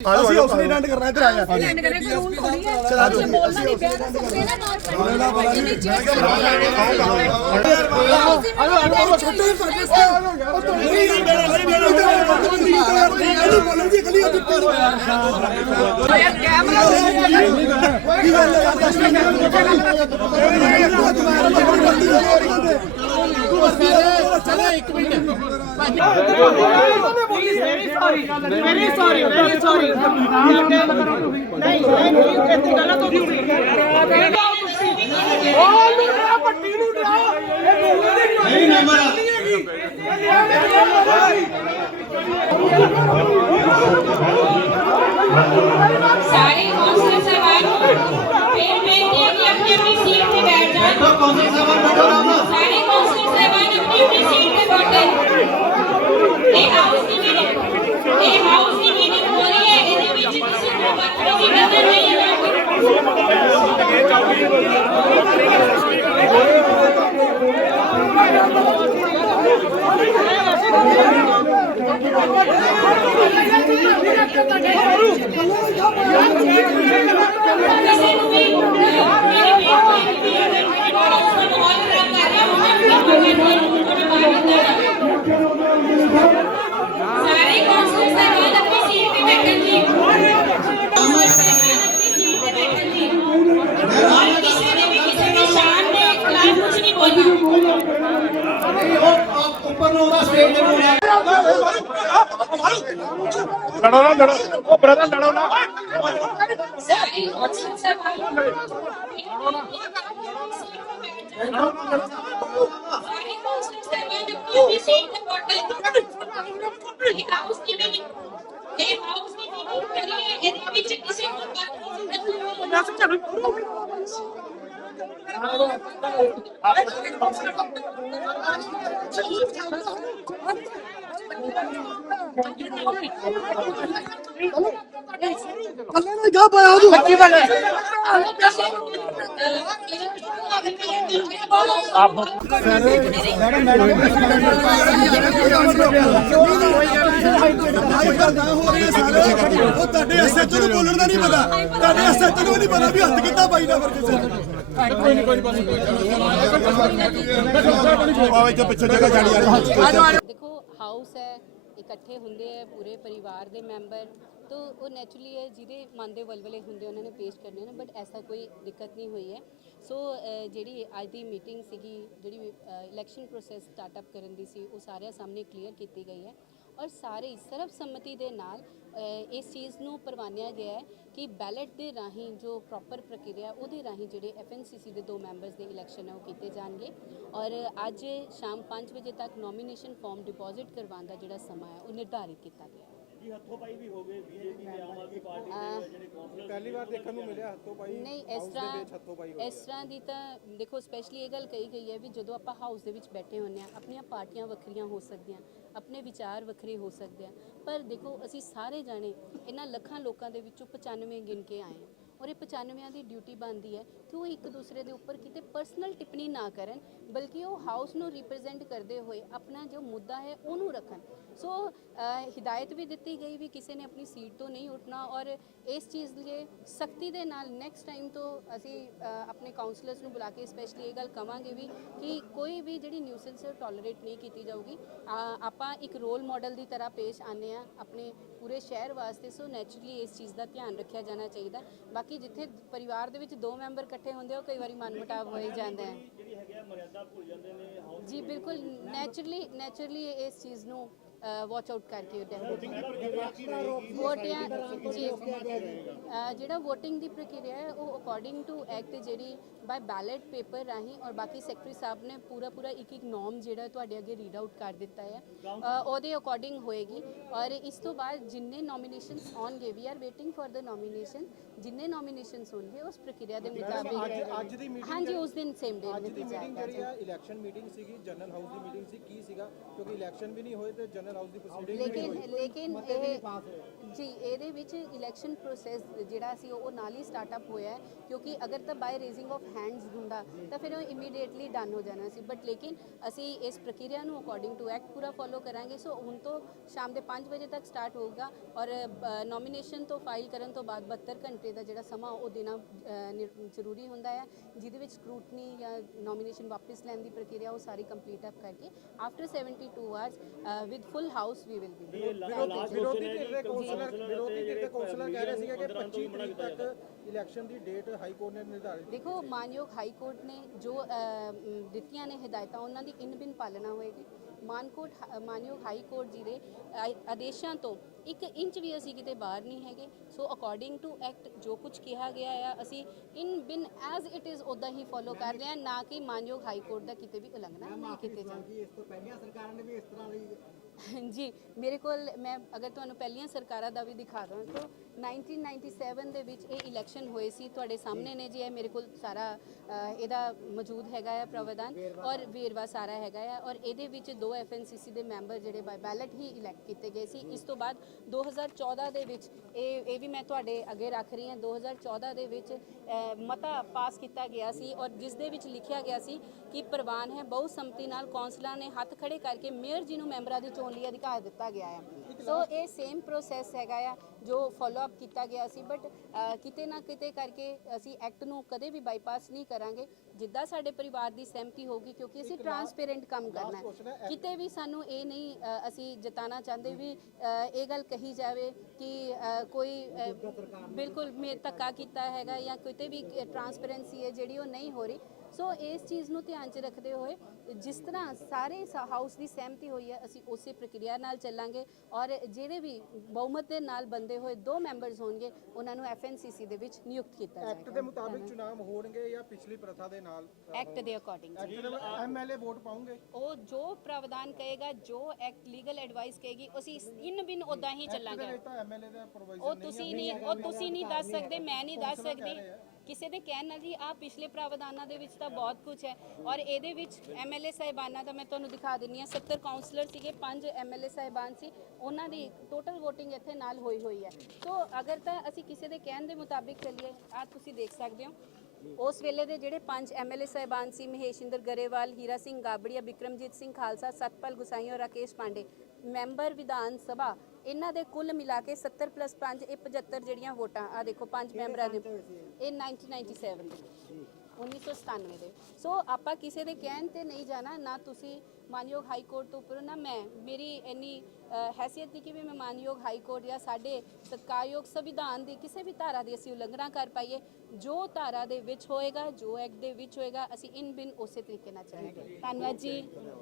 ਅਸੀਂ ਉਸ ਨੇ ਡੰਡ ਕਰਨਾ ਇੱਧਰ ਆ ਜਾ लैंड करने का रूल थोड़ी है आपसे बोलना नहीं बयान कर सकते ना नॉट ਛੋਟੇ ਸਾਡੇ ਸੇ ਉਹ ਤੋਂ ਨਹੀਂ ਇਹਨੂੰ ਬੋਲਣ ਦੀ ਗਲੀ ਉੱਤੇ ਪੜ यार कैमरा ਕੀ ਗੱਲ ਹੈ ਯਾਰ ਚਲੇ ਇੱਕ ਮਿੰਟ वेरी सॉरी नहीं इतनी गलत हो गई पट्टी नूं डराओ नहीं नंबर सारे कौंसलर साहब फिर बेनती है कि अपनी अपनी सीट पे बैठ जाएं। सारे कौंसलर साहब अपनी अपनी सीट पे बैठे। ये हाउस की मीटिंग हो रही है ਇਹਦੇ ਵਿੱਚ ਕਿਸੇ ਨੂੰ ਬਦਤਮੀਜ਼ੀ ਕਰਨਾ ਨਹੀਂ ਹੈ। ਕਿਸੇ ਨੂੰ ਵੀ ਮੇਰੀ ਬੇਨਤੀ ਹੈ ਕਿ ਮਾਹੌਲ ਖਰਾਬ ਕਰ ਰਿਹਾ सारे काउंसलर साहब अपनी सीट पे बैठन जी अपनी सीट पे बैठन जी और किसी ने भी किसी की शान के खिलाफ कुछ नहीं बोलना ऊपर नो होगा स्टेज पे होना लड़ो ना लड़ो ओ ब्रदर लड़ो ना सारे काउंसलर साहब सारे काउंसलर साहब अपनी सीट पे बैठे हाउस की मीटिंग कर रही है ਇਹਦੇ ਵਿੱਚ ਕਿਸੇ ਨੂੰ ਕੱਲੇ ਨੇ ਗਾ ਪਾਇਆ ਉਹ ਬੱਚੀ ਵਾਲੇ ਤੁਹਾਡੇ ਐਸਐਚਓ ਨੂੰ ਬੋਲਣ ਦਾ ਨਹੀਂ ਪਤਾ ਤੁਹਾਡੇ ਐਸਐਚਓ ਨੂੰ ਨਹੀਂ ਪਤਾ ਵੀ ਹੱਥ ਕਿੱਦਾਂ ਪਾਈ ਨਾ ਫਿਰ ਕਿਸੇ ਪਿੱਛੇ ਜਗ੍ਹਾ ਛੱਡ ਯਾਰ देखो हाउस है इकट्ठे होंगे है पूरे परिवार के मैंबर तो वो नैचुरली है जिहदे मन के वलवले होंगे उन्होंने पेश करने ने बट ऐसा कोई दिक्कत नहीं हुई है सो जी अज की मीटिंग सी जी इलैक्शन प्रोसैस स्टार्टअप करने की सी वो सारे सामने क्लीयर की गई है और सारे सर्वसम्मति के नाल इस चीज़ को परवानिया गया है कि बैलेट के राही जो प्रॉपर प्रक्रिया वो राही जोड़े FNCC के 2 मैंबरस के इलैक्शन है वो किए जाएंगे और अज शाम 5 बजे तक नॉमीनेशन फॉर्म डिपॉजिट करवाने का जोड़ा समा है वो निर्धारित किया गया है। पहली बार देखने को मिले हत्थों पाई नहीं इस तरह की तो देखो स्पैशली ये गल कही गई है भी जो आप हाउस के बैठे होने अपन पार्टियां वक्रियां हो सकदियां अपने विचार वक्रे हो सकते हैं पर देखो असी सारे जाने इन्हां लखां लोगों के विचों 95 गिन के आए हैं और ये 95 की ड्यूटी बनती है कि वो एक दूसरे के उपर किते पर्सनल टिप्पणी ना करन बल्कि वो हाउस को रिप्रजेंट करते हुए अपना जो मुद्दा है उन्होंने रखन सो हिदायत भी दी गई भी किसी ने अपनी सीट तो नहीं उठना और इस चीज़ लिए सख्ती के नाल नैक्सट टाइम तो असी अपने काउंसलर्स को बुला के स्पैशली ये गल कवांगे भी कि कोई भी जी न्यूसेंस टॉलरेट नहीं की जाऊगी आपां एक रोल मॉडल की तरह पेश आने अपने पूरे शहर वास्ते सो नैचुरली इस चीज़ का ध्यान रखा जाना चाहिए बाकी जिथे परिवार के 2 मैंबर इकट्ठे होंगे कई बार मन मुटाव हो ही जाता है जी बिल्कुल नैचुरली इस चीज़ को वॉच आउट करके जो वोटिंग की प्रक्रिया है वो अकॉर्डिंग टू एक्ट जी बाय बैलेट पेपर राही और बाकी सैकटरी साहब ने पूरा एक नॉर्म जो अगे रीड आउट कर दिता है वो अकॉर्डिंग होएगी और इस तो बाद जिन्ने नॉमीनेशन आउणगे we are waiting for the nomination जिन्ने नॉमीनेशन होंगे उस प्रक्रिया के मुताबिक हाँ जी उस दिन सेम डे नीति जाएगा इलैक्शन मीटिंग सी जनरल हाउस की मीटिंग सी की सीगा क्योंकि इलैक्शन भी नहीं होए तो जनरल हाउस की प्रोसीडिंग लेकिन जी ये ਇਲੈਕਸ਼ਨ ਪ੍ਰੋਸੈਸ ਜਿਹੜਾ ਸੀ ਉਹ ਨਾਲ ਹੀ ਸਟਾਰਟਅਪ ਹੋਇਆ ਹੈ, ਕਿਉਂਕਿ ਅਗਰ ਤਾਂ ਬਾਈ ਰੇਜ਼ਿੰਗ ਆਫ ਹੈਂਡਸ ਹੁੰਦਾ ਤਾਂ ਫਿਰ ਉਹ ਇਮੀਡੀਏਟਲੀ ਡਨ ਹੋ ਜਾਣਾ ਸੀ, ਬਟ ਲੇਕਿਨ ਅਸੀਂ ਇਸ ਪ੍ਰਕਿਰਿਆ ਨੂੰ ਅਕੋਰਡਿੰਗ ਟੂ ਐਕਟ ਪੂਰਾ ਫੋਲੋ ਕਰਾਂਗੇ। ਸੋ ਹੁਣ ਤੋਂ ਸ਼ਾਮ ਦੇ 5 ਵਜੇ ਤੱਕ ਸਟਾਰਟ ਹੋਊਗਾ ਔਰ ਨੋਮੀਨੇਸ਼ਨ ਤੋਂ ਫਾਈਲ ਕਰਨ ਤੋਂ ਬਾਅਦ 72 ਘੰਟੇ ਦਾ ਜਿਹੜਾ ਸਮਾਂ ਉਹ ਦੇਣਾ ਜ਼ਰੂਰੀ ਹੁੰਦਾ ਹੈ, ਜਿਹਦੇ ਵਿੱਚ ਸਕਰੂਟਨੀ ਜਾਂ ਨੋਮੀਨੇਸ਼ਨ ਵਾਪਸ ਲੈਣ ਦੀ ਪ੍ਰਕਿਰਿਆ ਉਹ ਸਾਰੀ ਕੰਪਲੀਟ ਅਪ ਕਰਕੇ after 72 hours with full house we will be. ਵਿਰੋਧੀ ਧਿਰ ਦੇ ਕੌਂਸਲਰ ਕਹਿ ਰਹੇ ਸੀਗੇ ਕਿ 25 ਤਰੀਕ ਤੱਕ ਇਲੈਕਸ਼ਨ ਦੀ ਡੇਟ ਹਾਈ ਕੋਰਟ ਨੇ ਨਿਰਧਾਰਿਤ। ਦੇਖੋ ਮਾਨਯੋਗ ਹਾਈ ਕੋਰਟ ਨੇ ਜੋ ਦਿੱਤੀਆਂ ਨੇ ਹਦਾਇਤਾਂ ਉਹਨਾਂ ਦੀ ਇਨ ਬਿਨ ਪਾਲਣਾ ਹੋਏਗੀ। ਮਾਨਯੋਗ ਹਾਈ ਕੋਰਟ ਜੀ ਦੇ ਆਦੇਸ਼ਾਂ ਤੋਂ 1 ਇੰਚ ਵੀ ਅਸੀਂ ਕਿਤੇ ਬਾਹਰ ਨਹੀਂ ਹੈਗੇ। ਸੋ ਅਕੋਰਡਿੰਗ ਟੂ ਐਕਟ ਜੋ ਕੁਝ ਕਿਹਾ ਗਿਆ ਆ ਅਸੀਂ ਇਨ ਬਿਨ ਐਜ਼ ਇਟ ਇਜ਼ ਉੱਦਾਂ ਹੀ ਫੋਲੋ ਕਰ ਰਹੇ ਹਾਂ, ਨਾ ਕਿ ਮਾਨਯੋਗ ਹਾਈ ਕੋਰਟ ਦਾ ਕਿਤੇ ਵੀ ਉਲੰਘਣਾ ਨਹੀਂ ਕੀਤੇ ਜਾਂਦੇ। ਇਸ ਤੋਂ ਪਹਿਲੀਆਂ ਸਰਕਾਰਾਂ ਨੇ ਵੀ ਇਸ ਤਰ੍ਹਾਂ ਦੀ ਜੀ ਮੇਰੇ ਕੋਲ ਮੈਂ ਅਗਰ ਤੁਹਾਨੂੰ ਪਹਿਲੀਆਂ ਸਰਕਾਰਾਂ ਦਾ ਵੀ ਦਿਖਾ ਦਾਂ ਤਾਂ 1997 ਦੇ ਵਿੱਚ ਇਹ ਇਲੈਕਸ਼ਨ ਹੋਏ ਸੀ, ਤੁਹਾਡੇ ਸਾਹਮਣੇ ਨੇ ਜੀ, ਇਹ ਮੇਰੇ ਕੋਲ ਸਾਰਾ ਇਹਦਾ ਮੌਜੂਦ ਹੈਗਾ ਹੈ ਪ੍ਰਾਵਧਾਨ ਔਰ ਵੇਰਵਾ ਸਾਰਾ ਹੈਗਾ ਹੈ, ਔਰ ਇਹਦੇ ਵਿੱਚ 2 FNCC ਦੇ ਮੈਂਬਰ ਜਿਹੜੇ ਬਾਈ ਬੈਲਟ ਹੀ ਇਲੈਕਟ ਕੀਤੇ ਗਏ ਸੀ। ਇਸ ਤੋਂ ਬਾਅਦ 2014 ਦੇ ਵਿੱਚ ਇਹ ਵੀ ਮੈਂ ਤੁਹਾਡੇ ਅੱਗੇ ਰੱਖ ਰਹੀ ਹਾਂ, 2014 ਦੇ ਵਿੱਚ ਮਤਾ ਪਾਸ ਕੀਤਾ ਗਿਆ ਸੀ ਔਰ ਜਿਸ ਦੇ ਵਿੱਚ ਲਿਖਿਆ ਗਿਆ ਸੀ ਕਿ ਪ੍ਰਵਾਨ ਹੈ ਬਹੁ ਸੰਮਤੀ ਨਾਲ ਕੌਂਸਲਰਾਂ ਨੇ ਹੱਥ ਖੜੇ ਕਰਕੇ ਮੇਅਰ ਜੀ ਨੂੰ ਮੈਂਬਰਾਂ ਦੀ ਚੋਣ ਲਈ ਅਧਿਕਾਰ ਦਿੱਤਾ ਗਿਆ ਹੈ। ਸੋ ਇਹ ਸੇਮ ਪ੍ਰੋਸੈਸ ਹੈਗਾ ਆ ਜੋ ਫੋਲੋ ਅਪ ਕੀਤਾ ਗਿਆ ਸੀ, ਬਟ ਕਿਤੇ ਨਾ ਕਿਤੇ ਕਰਕੇ ਅਸੀਂ ਐਕਟ ਨੂੰ ਕਦੇ ਵੀ ਬਾਈਪਾਸ ਨਹੀਂ ਕਰਾਂਗੇ। ਜਿੱਦਾਂ ਸਾਡੇ ਪਰਿਵਾਰ ਦੀ ਸਹਿਮਤੀ ਹੋਗੀ, ਕਿਉਂਕਿ ਅਸੀਂ ਟਰਾਂਸਪੇਰੈਂਟ ਕੰਮ ਕਰਨਾ ਹੈ, ਕਿਤੇ ਵੀ ਸਾਨੂੰ ਇਹ ਨਹੀਂ ਅਸੀਂ ਜਤਾਣਾ ਚਾਹੁੰਦੇ ਵੀ ਇਹ ਗੱਲ ਕਹੀ ਜਾਵੇ ਕਿ ਕੋਈ ਬਿਲਕੁਲ ਧੱਕਾ ਕੀਤਾ ਹੈਗਾ ਜਾਂ ਕਿਤੇ ਵੀ ਟਰਾਂਸਪੇਰੈਂਸੀ ਹੈ ਜਿਹੜੀ ਉਹ ਨਹੀਂ ਹੋ ਰਹੀ। ਸੋ ਇਸ ਚੀਜ਼ ਨੂੰ ਧਿਆਨ 'ਚ ਰੱਖਦੇ ਹੋਏ ਜਿਸ ਤਰ੍ਹਾਂ ਸਾਰੇ ਹਾਊਸ ਦੀ ਸਹਿਮਤੀ ਹੋਈ ਹੈ ਅਸੀਂ ਉਸੇ ਪ੍ਰਕਿਰਿਆ ਨਾਲ ਚੱਲਾਂਗੇ ਔਰ ਜਿਹੜੇ ਵੀ ਬਹੁਮਤ ਦੇ ਨਾਲ ਬੰਦੇ ਹੋਏ 2 ਮੈਂਬਰਸ ਹੋਣਗੇ ਉਹਨਾਂ ਨੂੰ FNCC ਦੇ ਵਿੱਚ ਨਿਯੁਕਤ ਕੀਤਾ ਜਾਏਗਾ। ਐਕਟ ਦੇ ਮੁਤਾਬਿਕ ਚੁਣਾਵ ਹੋਣਗੇ ਜਾਂ ਪਿਛਲੀ ਪ੍ਰਥਾ ਦੇ ਨਾਲ? ਐਕਟ ਦੇ ਅਕੋਰਡਿੰਗ MLA ਵੋਟ ਪਾਉਂਗੇ? ਉਹ ਜੋ ਪ੍ਰਾਵਧਾਨ ਕਹੇਗਾ, ਜੋ ਐਕਟ ਲੀਗਲ ਐਡਵਾਈਸ ਕਹੇਗੀ ਅਸੀਂ ਇਨ ਬਿਨ ਉਦਾਂ ਹੀ ਚੱਲਾਂਗੇ। MLA ਦਾ ਪ੍ਰੋਵੀਜ਼ਨ ਉਹ ਤੁਸੀਂ ਨਹੀਂ ਦੱਸ ਸਕਦੇ, ਮੈਂ ਨਹੀਂ ਦੱਸ ਸਕਦੀ ਕਿਸੇ ਦੇ ਕਹਿਣ ਨਾਲ ਜੀ। ਆ ਪਿਛਲੇ ਪ੍ਰਾਵਧਾਨਾਂ ਦੇ ਵਿੱਚ ਤਾਂ ਬਹੁਤ ਕੁਝ ਹੈ ਔਰ ਇਹਦੇ ਵਿੱਚ MLA ਸਾਹਿਬਾਨਾਂ ਦਾ ਮੈਂ ਤੁਹਾਨੂੰ ਦਿਖਾ ਦਿੰਨੀ ਆ। 70 ਕਾਉਂਸਲਰ ਸੀਗੇ, 5 MLA ਸਾਹਿਬਾਨ ਸੀ, ਉਹਨਾਂ ਦੀ ਟੋਟਲ VOTING ਇੱਥੇ ਨਾਲ ਹੋਈ ਹੈ। ਸੋ ਅਗਰ ਤਾਂ ਅਸੀਂ ਕਿਸੇ ਦੇ ਕਹਿਣ ਦੇ ਮੁਤਾਬਿਕ ਚੱਲੀਏ, ਆ ਤੁਸੀਂ ਦੇਖ ਸਕਦੇ ਹੋ ਉਸ ਵੇਲੇ ਦੇ ਜਿਹੜੇ 5 MLA ਸਾਹਿਬਾਨ ਸੀ, ਮਹੇਸ਼ਿੰਦਰ ਗਰੇਵਾਲ, ਹੀਰਾ ਸਿੰਘ ਗਾਬੜੀਆ, ਬਿਕਰਮਜੀਤ ਸਿੰਘ ਖਾਲਸਾ, ਸਤਪਾਲ ਗੁਸਾਈ ਔਰ ਰਾਕੇਸ਼ ਪਾਂਡੇ ਮੈਂਬਰ ਵਿਧਾਨ ਸਭਾ, ਇਹਨਾਂ ਦੇ ਕੁੱਲ ਮਿਲਾ ਕੇ 70 + 5 ਇਹ 75 ਜਿਹੜੀਆਂ ਵੋਟਾਂ ਆ ਦੇਖੋ 5 ਮੈਂਬਰਾਂ ਦੇ, ਇਹ 1997 ਦੇ 1997 ਦੇ। ਸੋ ਆਪਾਂ ਕਿਸੇ ਦੇ ਕਹਿਣ ਤੇ ਨਹੀਂ ਜਾਣਾ, ਨਾ ਤੁਸੀਂ ਮਾਨਯੋਗ ਹਾਈ ਕੋਰਟ ਤੋਂ ਉੱਪਰ, ਨਾ ਮੈਂ, ਮੇਰੀ ਇੰਨੀ ਹੈਸੀਅਤ ਨਹੀਂ ਕਿ ਵੀ ਮੈਂ ਮਾਨਯੋਗ ਹਾਈ ਕੋਰਟ ਜਾਂ ਸਾਡੇ ਸਤਿਕਾਰਯੋਗ ਸੰਵਿਧਾਨ ਦੀ ਕਿਸੇ ਵੀ ਧਾਰਾ ਦੀ ਅਸੀਂ ਉਲੰਘਣਾ ਕਰ ਪਾਈਏ। ਜੋ ਧਾਰਾ ਦੇ ਵਿੱਚ ਹੋਏਗਾ, ਜੋ ਐਕਟ ਦੇ ਵਿੱਚ ਹੋਏਗਾ, ਅਸੀਂ ਇਨ ਬਿਨ ਉਸੇ ਤਰੀਕੇ ਨਾਲ ਚੱਲਾਂਗੇ। ਧੰਨਵਾਦ ਜੀ।